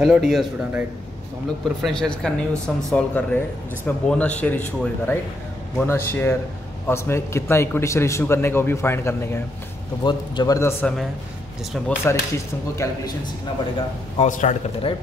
Hello dear student, right. तो हम लोग प्रेफरेंस शेयर्स का न्यू सम सॉल्व कर रहे हैं, जिसमें बोनस शेयर इशू होएगा, राइट। बोनस शेयर और उसमें कितना इक्विटी शेयर इशू करने का वो भी फाइंड करने का है। तो बहुत ज़बरदस्त समय है, जिसमें बहुत सारी चीज़ तुमको कैलकुलेशन सीखना पड़ेगा। और स्टार्ट करते हैं, राइट।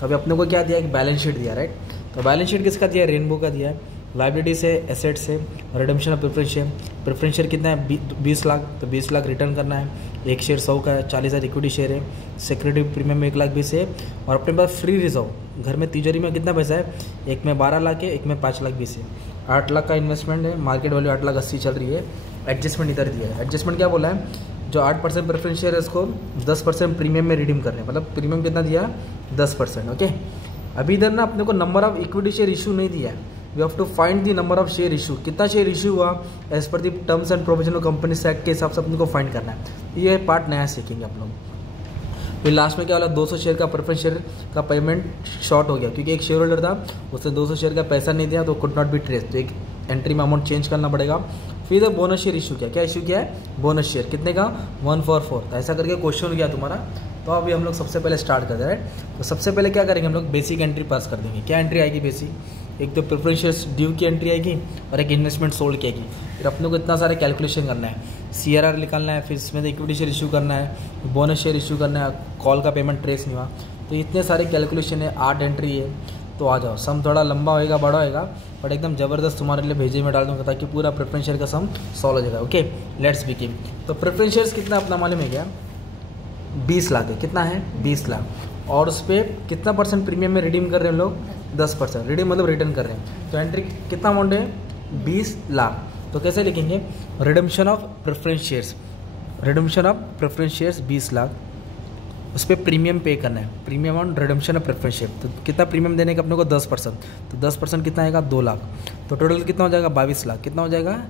तो अभी अपने को क्या दिया, एक बैलेंस शीट दिया, राइट। तो बैलेंस शीट किसका दिया है? रेनबो का दिया है। लाइबिलिटी से, एसेट से, redemption of preference share. Preference share कितना है? 20 लाख। तो 20 लाख रिटर्न करना है। एक शेयर 100 का है, 40,000 इक्विटी शेयर है। सिक्योरिटी प्रीमियम में 1,20,000 है। और अपने पास फ्री रिजर्व घर में तिजोरी में कितना पैसा है? एक में 12 लाख है, एक में 5,20,000 है। 8 लाख का इन्वेस्टमेंट है। मार्केट वैल्यू 8,80,000 चल रही है। एडजस्टमेंट इधर दिया है। एडजस्टमेंट क्या बोला है? जो 8% प्रेफरेंस शेयर है, इसको 10% प्रीमियम में रिडीम करने, मतलब प्रीमियम कितना दिया? 10%। ओके। अभी इधर ना अपने को number of equity share issue नहीं दिया है। We have to find the number of share issue. कितना शेयर इशू हुआ as per the terms and provision of companies act के हिसाब से अपने को फाइंड करना है। ये पार्ट नया सीखेंगे आप लोग। फिर लास्ट में क्या वाला, 200 शेयर का प्रेफरेंस शेयर का पेमेंट शॉर्ट हो गया, क्योंकि एक शेयर होल्डर था, उसने 200 शेयर का पैसा नहीं दिया, तो कुड नॉट बी ट्रेस। तो एक एंट्री में अमाउंट चेंज करना पड़ेगा। फिर बोनस शेयर इशू किया। क्या इशू किया है? Bonus share. कितने का? 144। तो ऐसा करके क्वेश्चन हो गया तुम्हारा। तो अभी हम लोग सबसे पहले स्टार्ट करते हैं, राइट। तो सबसे पहले क्या करेंगे हम लोग? बेसिक एंट्री पास कर देंगे। क्या एंट्री आएगी बेसिक? एक तो प्रेफरेंस शेयर्स ड्यू की एंट्री आएगी और एक इन्वेस्टमेंट सोल्ड की आएगी। फिर अपने को इतना सारे कैलकुलेशन करना है, CRR निकालना है, फिर इसमें इक्विटी शेयर इशू करना है, बोनस शेयर इशू करना है, कॉल का पेमेंट ट्रेस नहीं हुआ। तो इतने सारे कैलकुलेशन है, 8 एंट्री है। तो आ जाओ, सम थोड़ा लंबा होएगा, बड़ा होएगा, बट एकदम ज़बरदस्त तुम्हारे लिए भेजे में डाल दूँगा, ताकि पूरा प्रेफरेंस शेयर का सम सॉल्व हो जाएगा। Okay, let's begin. तो प्रेफरेंस शेयर्स कितना अपना मालूम है क्या? 20 लाख है। कितना है? 20 लाख। और उस पर कितना परसेंट प्रीमियम में रिडीम कर रहे हैं लोग? 10%। रिडीम मतलब रिटर्न कर रहे हैं। तो एंट्री कितना अमाउंट है? 20 लाख। तो कैसे लिखेंगे? Redemption of preference shares. Redemption of preference shares 20 lakh. उस पर प्रीमियम पे करना है, premium on redemption of preference share. तो कितना प्रीमियम देने का अपने को? 10%। तो 10% कितना आएगा? 2 लाख। तो टोटल कितना हो जाएगा? 22 लाख। कितना हो जाएगा?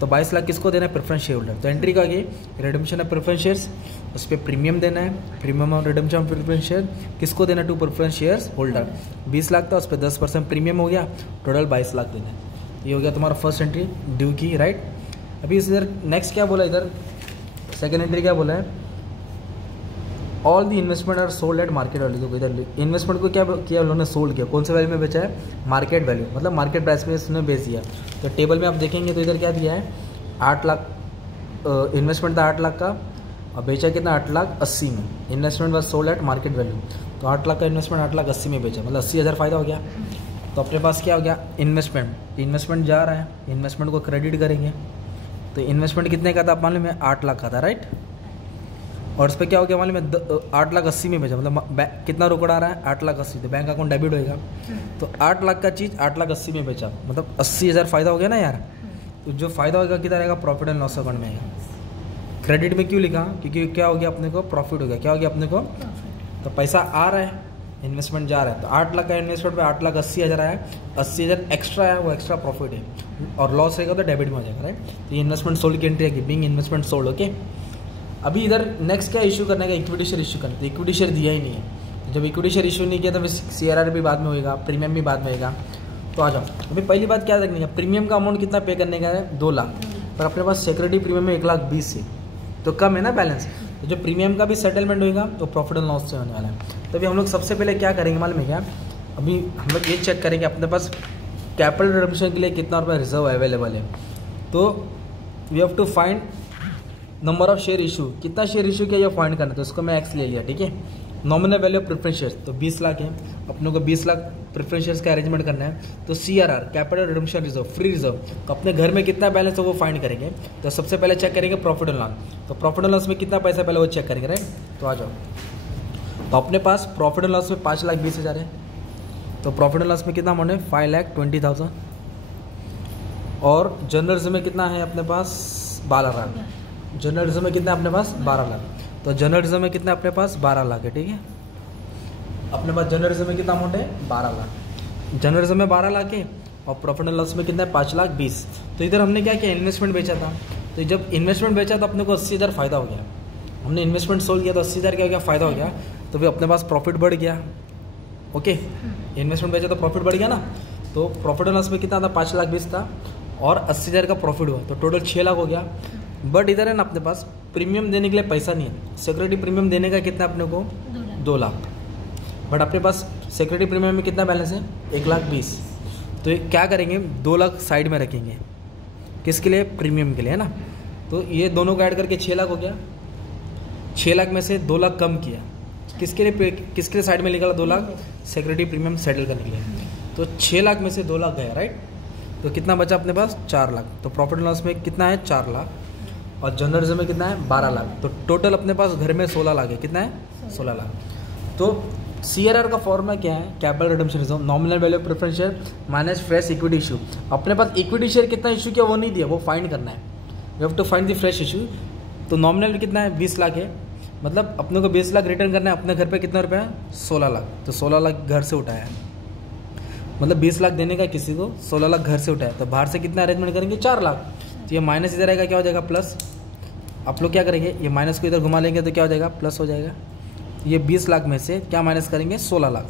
तो 22 लाख किसको देना है? Preference share holder. तो एंट्री का आगे रिडम्पशन ऑफ प्रेफरेंस शेयर्स, उस पर प्रीमियम देना है, premium on redemption of preference share किसको देना? To preference shares holder. 20 lakh था, उस पर 10% प्रीमियम हो गया, टोटल 22 लाख देना है। ये हो गया तुम्हारा फर्स्ट एंट्री ड्यू की, राइट। अभी इधर नेक्स्ट क्या बोला? इधर सेकेंड एंट्री क्या बोला है? All the investment are sold at market value. तो इधर इन्वेस्टमेंट को क्या किया उन्होंने? सोल्ड किया। कौन से वैल्यू में बेचा है? मार्केट वैल्यू, मतलब मार्केट प्राइस में इसने बेच दिया। तो टेबल में आप देखेंगे तो इधर क्या दिया है? 8 लाख इन्वेस्टमेंट था 8 लाख का, और बेचा कितना? 8,80,000 में। Investment was sold at market value. तो 8 लाख का इन्वेस्टमेंट 8,80,000 में बेचा, मतलब 80,000 फायदा हो गया। तो अपने पास क्या हो गया? इन्वेस्टमेंट जा रहा है, इन्वेस्टमेंट को क्रेडिट करेंगे। तो इन्वेस्टमेंट कितने का था मालूम है? 8 लाख का था, राइट। और उस पर क्या हो गया मालूम है? 8,80,000 में बेचा, मतलब कितना रोकड़ आ रहा है? 8,80,000। तो बैंक अकाउंट डेबिट होएगा। तो 8 लाख का चीज़ 8,80,000 में बेचा, मतलब 80,000 फायदा हो गया ना यार। तो जो फायदा होगा किधर आएगा? प्रॉफिट एंड लॉस अकाउंट में आएगा। क्रेडिट में क्यों लिखा? क्योंकि क्या हो गया अपने को? प्रॉफिट हो गया। क्या हो गया अपने को? तो पैसा आ रहा है, इन्वेस्टमेंट जा रहा है। तो 8 लाख का इन्वेस्टमेंट पे 8,80,000 आया, 80,000 एक्स्ट्रा है, वो एक्स्ट्रा प्रॉफिट है। और लॉस रहेगा तो डेबिट में हो जाएगा, राइट। तो ये इन्वेस्टमेंट सोल्ड की एंट्री आएगी, बीइंग इन्वेस्टमेंट सोल्ड। ओके। अभी इधर नेक्स्ट क्या इशू करने का? इक्विटी शेयर इशू करना। तो इक्विटी शेयर दिया ही नहीं है। जब इक्विटी शेयर इशू नहीं किया तो फिर CRR भी बाद में होएगा, प्रीमियम भी बाद में होएगा। तो आ जाओ, अभी पहली बात क्या रखने का? प्रीमियम का अमाउंट कितना पे करने का है? 2 लाख। पर अपने पास सिक्योरिटी प्रीमियम में 1,20,000 है, तो कम है ना बैलेंस। तो जो प्रीमियम का भी सेटलमेंट होएगा तो प्रॉफिट एंड लॉस से होने वाला है। तो अभी हम लोग सबसे पहले क्या करेंगे मालूम है क्या? अभी हम लोग ये चेक करेंगे अपने पास कैपिटल रिडम्पशन के लिए कितना रुपये रिजर्व अवेलेबल है। तो we have to find number of share issue. कितना शेयर इशू किया ये फाइंड करना है। तो उसको मैं एक्स ले लिया, ठीक है। Nominal value of preference shares तो 20 लाख है, अपने को 20 लाख प्रेफरेंस शेयर्स का अरेंजमेंट करना है। तो CRR capital redemption reserve, free reserve, तो अपने घर में कितना बैलेंस है वो फाइंड करेंगे। तो सबसे पहले चेक करेंगे प्रॉफिट एंड लॉस। तो प्रॉफिट एंड लॉस में कितना पैसा पहले वो चेक करेंगे, राइट। तो आ जाओ, तो अपने पास प्रॉफिट एंड लॉस में 5,20,000 है। तो प्रॉफिट एंड लॉस में कितना अमाउंट है? 5,20,000। और जनरल रिजर्व में कितना है अपने पास? 12 लाख। जनरल रिजर्व में कितना है अपने पास? 12 लाख। तो जनरल रिजर्व में कितना अपने पास? 12 लाख है, ठीक है। अपने पास जनरल रिजर्व में कितना अमाउंट है? 12 लाख। जनरल रिजर्व में 12 लाख है, और प्रॉफिट एंड लॉस में कितना है? 5,20,000। तो इधर हमने क्या किया? इन्वेस्टमेंट बेचा था। तो जब इन्वेस्टमेंट बेचा तो अपने को 80,000 फायदा हो गया। हमने इन्वेस्टमेंट सोल्व किया तो 80,000 क्या हो गया? फायदा हो गया। तो फिर अपने पास प्रॉफिट बढ़ गया। ओके, इन्वेस्टमेंट बेचा तो प्रॉफिट बढ़ गया ना। तो प्रॉफिट एंड लॉस में कितना था? 5,20,000 था, और 80,000 का प्रॉफिट हुआ, तो टोटल 6 लाख हो गया। बट इधर है ना अपने पास प्रीमियम देने के लिए पैसा नहीं है। सिक्योरिटी प्रीमियम देने का कितना अपने को? 2 लाख। बट अपने पास सिक्योरिटी प्रीमियम में कितना बैलेंस है 1,20,000। तो ये क्या करेंगे 2 लाख साइड में रखेंगे, किसके लिए, प्रीमियम के लिए, है ना। तो ये दोनों को ऐड करके 6 लाख हो गया। 6 लाख में से 2 लाख कम किया, किसके लिए साइड में निकाला 2 लाख, सिक्योरिटी प्रीमियम सेटल करने के लिए। तो 6 लाख में से 2 लाख गया, राइट। तो कितना बचा अपने पास 4 लाख। तो प्रॉफिट एंड लॉस में कितना है 4 लाख और जनरल रिजर्व में कितना है 12 लाख। तो टोटल अपने पास घर में 16 लाख है। कितना है 16 लाख। तो CRR का फॉर्मूला क्या है, capital redemption reserve, nominal value of preference share minus fresh equity issue. अपने पास इक्विटी शेयर कितना इशू किया वो नहीं दिया, वो फाइंड करना है। You have to find the fresh issue. तो नॉमिनल कितना है 20 लाख है, मतलब अपने को 20 लाख रिटर्न करना है। अपने घर पे कितना रुपया है 16 लाख। तो 16 लाख घर से उठाया है, मतलब 20 लाख देने का किसी को, 16 लाख घर से उठाया। तो बाहर से कितना अरेंजमेंट करेंगे 4 लाख। तो ये माइनस इधर आएगा, क्या हो जाएगा प्लस। आप लोग क्या करेंगे, ये माइनस को इधर घुमा लेंगे तो क्या हो जाएगा प्लस हो जाएगा। ये 20 लाख में से क्या माइनस करेंगे 16 लाख,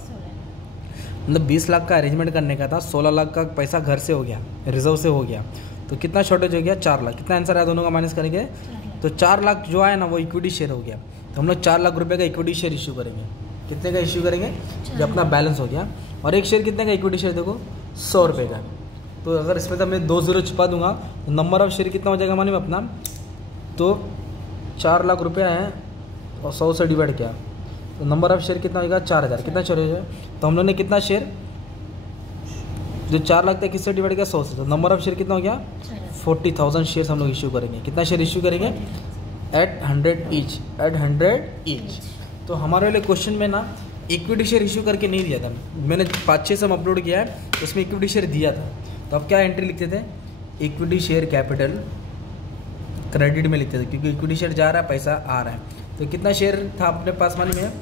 मतलब 20 लाख का अरेंजमेंट करने का था, 16 लाख का पैसा घर से हो गया, रिजर्व से हो गया। तो कितना शॉर्टेज हो गया 4 लाख। कितना आंसर आया दोनों का माइनस करेंगे तो 4 लाख जो आया ना वो इक्विटी शेयर हो गया। तो हम लोग 4 लाख रुपये का इक्विटी शेयर इशू करेंगे। कितने का इशू करेंगे, जो अपना बैलेंस हो गया। और एक शेयर कितने का इक्विटी शेयर देखो 100 रुपये का। तो अगर इसमें तो मैं 2 जीरो छुपा दूंगा तो नंबर ऑफ शेयर कितना हो जाएगा मालूम अपना। तो 4 लाख रुपया है और 100 से डिवाइड किया तो नंबर ऑफ शेयर कितना होगा 4000। कितना शेयर है, तो हम लोग ने कितना शेयर, जो 4 लाख था किससे डिवाइड किया 100 से। तो नंबर ऑफ शेयर कितना हो गया 40,000 शेयर्स हम लोग इशू करेंगे। कितना शेयर इशू करेंगे एट 100 ईच। तो हमारे वाले क्वेश्चन में ना इक्विटी शेयर इशू करके नहीं दिया था, मैंने 5-6 सम अपलोड किया है उसमें इक्विटी शेयर दिया था। तो अब क्या एंट्री लिखते थे, इक्विटी शेयर कैपिटल क्रेडिट में लिखते थे, क्योंकि इक्विटी शेयर जा रहा है पैसा आ रहा है। तो कितना शेयर था अपने पास मालूम है,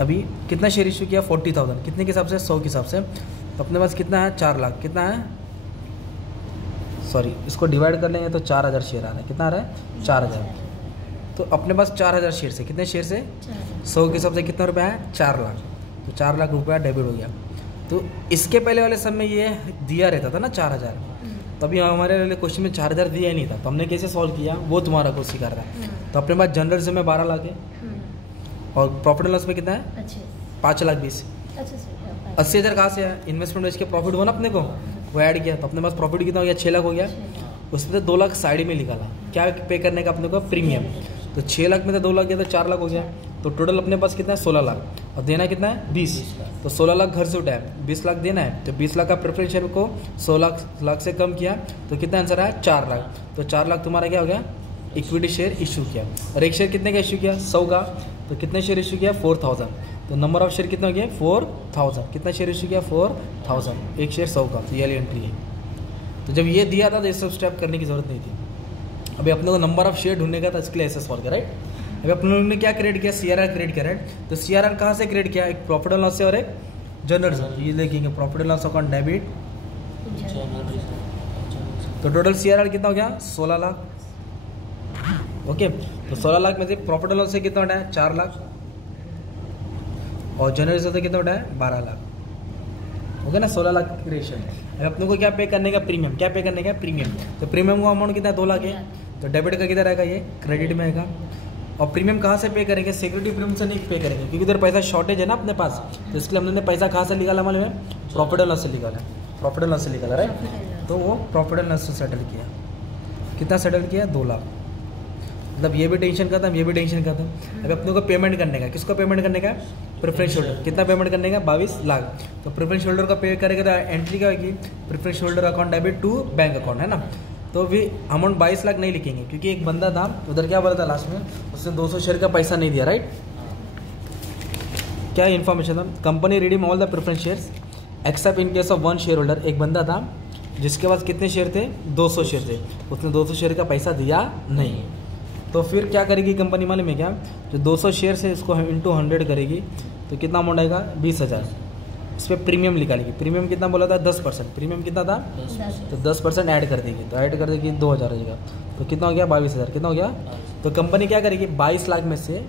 अभी कितना शेयर इशू किया 40,000। कितने के हिसाब से 100 के हिसाब से। तो अपने पास कितना है 4 लाख। कितना है, सॉरी इसको डिवाइड कर लेंगे तो 4000 शेयर आ रहा है। कितना आ रहा है 4000। तो अपने पास 4000 शेयर से, कितने शेयर से 100 के हिसाब से कितना रुपया है 4 लाख। तो 4 लाख रुपया डेबिट हो गया। तो इसके पहले वाले समय ये दिया रहता था ना 4000, तभी हमारे वाले क्वेश्चन में 4000 दिया ही नहीं था। तो हमने कैसे सॉल्व किया वो तुम्हारा को सिखा रहा है। तो अपने पास जनरल से में 12 लाख है और प्रॉफिट एंड लॉस में कितना है 5,20,000। 80,000 कहाँ से है, इन्वेस्टमेंट बेच के प्रॉफिट हुआ ना अपने को, वो ऐड किया। तो अपने पास प्रॉफिट कितना हो गया 6 लाख हो गया। उसमें 2 लाख साइड में निकाला, क्या पे करने का अपने को प्रीमियम। तो 6 लाख में से 2 लाख गया तो 4 लाख हो गया। तो टोटल अपने पास कितना है 16 लाख और देना कितना है 20। तो 16 लाख घर से उठाया, 20 लाख देना है। तो 20 लाख का प्रेफरेंस शेयर को 16 लाख से कम किया तो कितना आंसर आया 4 लाख। तो 4 लाख तुम्हारा क्या हो गया इक्विटी शेयर इशू किया। और एक शेयर कितने का इशू किया 100 का। तो कितने शेयर इशू किया 4000। तो नंबर ऑफ शेयर कितना हो गया 4000। कितना शेयर इशू किया 4000, एक शेयर 100 का। तो ये वाली एंट्री है। तो जब ये दिया था तो ये सब स्टेप करने की जरूरत नहीं थी। अभी अपने को नंबर ऑफ शेयर ढूंढने का था, इसके लिए ऐसे सॉल्व करा, राइट। अभी अपने लोगों ने क्या क्रिएट किया CRR क्रिएट किया, राइट। तो CRR कहाँ से क्रिएट किया, एक प्रॉफिट एंड लॉस से और एक जनरल रिजर्व। ये देखेंगे profit and loss account debit. तो टोटल CRR कितना हो गया 16 लाख। ओके, तो 16 लाख में से प्रॉफिट एंड लॉस से कितना उठाया 4 लाख और जनरल रिजर्व से कितना उठाया 12 लाख। ओके ना, 16 लाख क्रिएशन। अब अपने को क्या पे करने का प्रीमियम, क्या पे करने का प्रीमियम। तो प्रीमियम का अमाउंट कितना 2 लाख है। तो डेबिट का किधर आएगा, ये क्रेडिट में आएगा। और प्रीमियम कहाँ से पे करेंगे, सिक्योरिटी प्रीमियम से नहीं पे करेंगे क्योंकि इधर पैसा शॉर्टेज है ना अपने पास। तो इसलिए हमने पैसा कहाँ से निकाला मालूम है, प्रॉफिट एंड लॉस से निकाला। प्रॉफिट एंड लॉस से निकाला, राइट। तो वो प्रॉफिट एंड लॉस से सेटल किया। कितना सेटल किया 2 लाख। मतलब ये भी टेंशन खत्म, ये भी टेंशन खत्म। अभी अपने को पेमेंट करने का, किसको पेमेंट करने का प्रेफरेंस होल्डर। कितना पेमेंट करने का 22 लाख। तो प्रेफरेंस होल्डर का पे करेगा तो एंट्री क्या होगी, preference holder account debit to bank account, है ना। तो भी अमाउंट 22 लाख नहीं लिखेंगे क्योंकि एक बंदा था उधर क्या बोला था लास्ट में, उसने 200 शेयर का पैसा नहीं दिया, राइट। क्या इन्फॉर्मेशन था, company redeem all the preference shares accept in case of 1 share holder. एक बंदा था जिसके पास कितने शेयर थे 200 शेयर थे, उसने 200 शेयर का पैसा दिया नहीं। तो फिर क्या करेगी कंपनी मालूम है क्या, जो 200 शेयर से इसको इंटू 100 करेगी तो कितना अमाउंट आएगा 20,000। इस पर प्रीमियम निकालेगी। प्रीमियम कितना बोला था 10%। प्रीमियम कितना था 10%। तो 10% ऐड कर देगी। तो ऐड कर देगी 2000 हो जाएगा। तो कितना हो गया 22,000। कितना हो गया, तो कंपनी क्या करेगी 22 लाख में से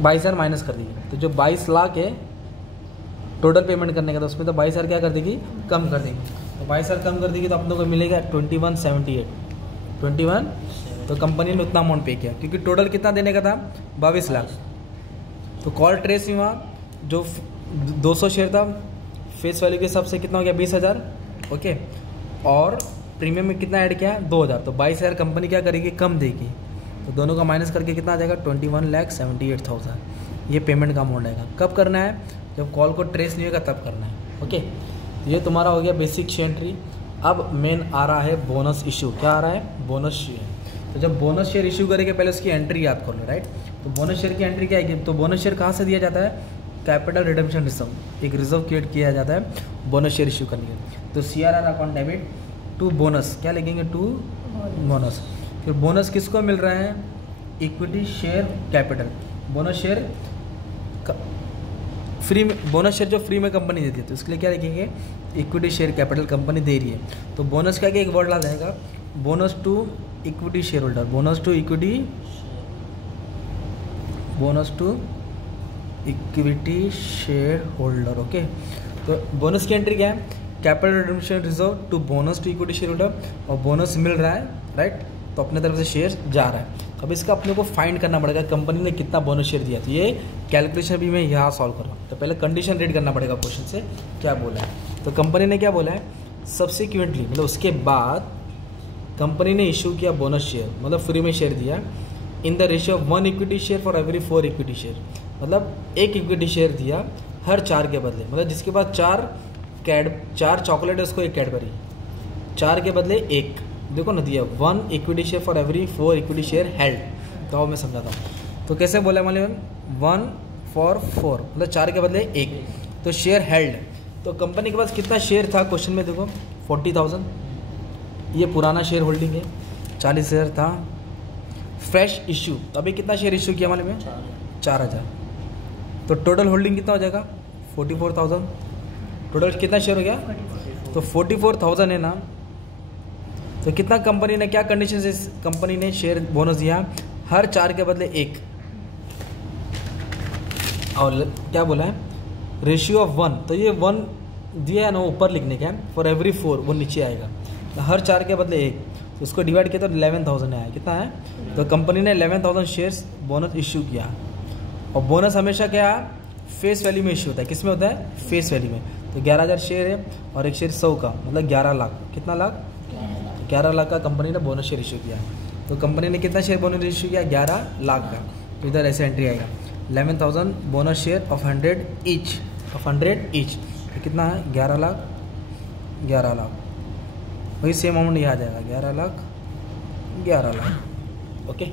22,000 माइनस कर देगी। तो जो 22 लाख है टोटल पेमेंट करने का, तो उसमें तो 22,000 क्या कर देगी कम कर देगी। तो 22,000 कम कर देगी तो अपने को मिलेगा 2178। 21। तो कंपनी ने उतना अमाउंट पे किया क्योंकि टोटल कितना देने का था 22 लाख। तो कॉल ट्रेस हुआ, जो 200 शेयर था फेस वैल्यू के हिसाब से कितना हो गया 20,000, ओके, और प्रीमियम में कितना ऐड किया 2,000, तो 22,000 कंपनी क्या करेगी, कम देगी, तो दोनों का माइनस करके कितना आ जाएगा 21,78,000। ये पेमेंट का अमाउंट आएगा। कब करना है, जब कॉल को ट्रेस नहीं होगा तब करना है, ओके। तो ये तुम्हारा हो गया बेसिक शेयर एंट्री। अब मेन आ रहा है बोनस इशू। क्या आ रहा है, बोनस शेयर। तो जब बोनस शेयर इशू करेंगे पहले उसकी एंट्री याद कर लो, राइट। तो बोनस शेयर की एंट्री क्या आएगी, तो बोनस शेयर कहाँ से दिया जाता है, कैपिटल रिडेम्पशन रिजर्व, एक रिजर्व क्रिएट किया जाता है बोनस शेयर इशू करने के। तो CRR account debit to bonus, क्या लिखेंगे, टू बोनस। फिर बोनस किसको मिल रहा है, equity share capital. Bonus share free में, बोनस शेयर जो फ्री में कंपनी देती है, तो इसके लिए क्या लिखेंगे, इक्विटी शेयर कैपिटल कंपनी दे रही है। तो बोनस का एक वर्ड ला जाएगा, bonus to equity share holder, bonus to equity, bonus to equity share holder, okay. तो बोनस की एंट्री क्या है, capital redemption reserve to bonus to equity share holder, और बोनस मिल रहा है, राइट, तो अपने तरफ से शेयर जा रहा है। अब इसका अपने को फाइंड करना पड़ेगा कंपनी ने कितना बोनस शेयर दिया। तो ये कैलकुलेशन भी मैं यहाँ सॉल्व कर रहा हूँ। तो पहले कंडीशन रीड करना पड़ेगा क्वेश्चन से, क्या बोला है। तो कंपनी ने क्या बोला है, सब्सिक्वेंटली मतलब उसके बाद कंपनी ने इशू किया बोनस शेयर, मतलब फ्री में शेयर दिया, in the ratio of 1 equity share for every 4 equity share, मतलब 1 इक्विटी शेयर दिया हर 4 के बदले, मतलब जिसके पास 4 चॉकलेट है उसको 1 कैडबरी, 4 के बदले 1, देखो ना दिया 1 equity share for every 4 equity share held. तो अब मैं समझाता हूँ। तो कैसे बोला मान लीजिए 1 फॉर 4, मतलब 4 के बदले 1, तो शेयर हेल्ड। तो कंपनी के पास कितना शेयर था क्वेश्चन में, देखो 40,000, ये पुराना शेयर होल्डिंग है, 40,000 था। फ्रेश इशू, तो अभी कितना शेयर इशू किया मालूम है, 4,000। तो टोटल होल्डिंग कितना हो जाएगा 44,000। टोटल कितना शेयर हो गया, तो 44,000 है ना। तो कितना कंपनी ने, क्या कंडीशन से कंपनी ने शेयर बोनस दिया, हर 4 के बदले 1, और क्या बोला है, रेशियो ऑफ 1, तो ये 1 दिया है ना ऊपर लिखने का, फॉर एवरी 4 वो नीचे आएगा, तो हर 4 के बदले 1, तो उसको डिवाइड किया तो 11,000 आया, कितना है, तो कंपनी ने 11,000 शेयर्स बोनस इशू किया। और बोनस हमेशा क्या फेस वैल्यू में इशू होता है, किस में होता है, फेस वैल्यू में। तो 11,000 शेयर है और एक शेयर 100 का, मतलब 11 लाख, कितना लाख, 11 लाख का कंपनी ने बोनस शेयर इशू किया। तो कंपनी ने कितना शेयर बोनस इशू किया, 11 लाख का। तो इधर ऐसे एंट्री आएगा 11,000 बोनस शेयर ऑफ 100 ईच, तो कितना है 11 लाख, वही सेम अमाउंट ये आ जाएगा 11 लाख, ओके।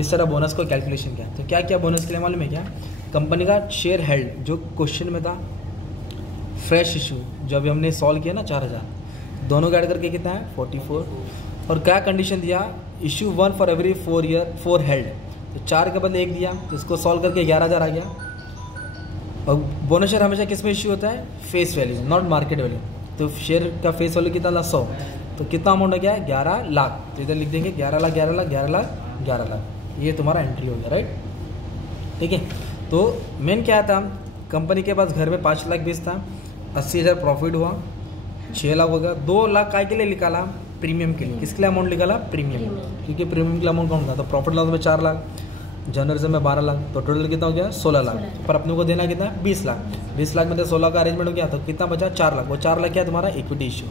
इस तरह बोनस को कैलकुलेशन किया। तो क्या क्या बोनस के लिए मालूम है, क्या कंपनी का शेयर हेल्ड जो क्वेश्चन में था, फ्रेश इशू जो अभी हमने सॉल्व किया ना 4,000, दोनों का ऐड करके कितना है 44, और क्या कंडीशन दिया, इशू 1 फॉर एवरी 4 हेल्ड, तो 4 के बदले 1 दिया, तो इसको सॉल्व करके 11,000 आ गया। और बोनस शेयर हमेशा किस में इशू होता है, face value, not market value. तो शेयर का फेस वैल्यू कितना था 100, तो कितना अमाउंट हो गया 11 लाख। तो इधर लिख देंगे 11 लाख, 11 लाख, 11 लाख, 11 लाख, ये तुम्हारा एंट्री हो गया, राइट, ठीक है। तो मेन क्या था, कंपनी के पास घर में 5 लाख बीस था, 80,000 प्रॉफिट हुआ, 6 लाख हो गया। 2 लाख काय के लिए निकाला, प्रीमियम के लिए। किसके लिए अमाउंट निकाला, प्रीमियम, क्योंकि प्रीमियम के लिए अमाउंट कौन था, तो प्रॉफिट लॉस में 4 लाख, जनरल से में 12 लाख, तो टोटल कितना हो गया 16 लाख। पर अपने को देना कितना 20 लाख, 20 लाख में तो 16 का अरेंजमेंट हो गया, तो कितना बचा 4 लाख। वो 4 लाख क्या तुम्हारा इक्विटी इशू,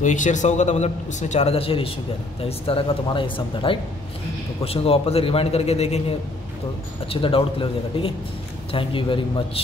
तो एक शेयर 100 का था, मतलब उसने 4,000 शेयर इशू किया। तो इस तरह का तुम्हारा ये सम था, राइट। तो क्वेश्चन को वापस से रिवाइंड करके देखेंगे तो अच्छे से डाउट क्लियर हो जाएगा, ठीक है। Thank you very much.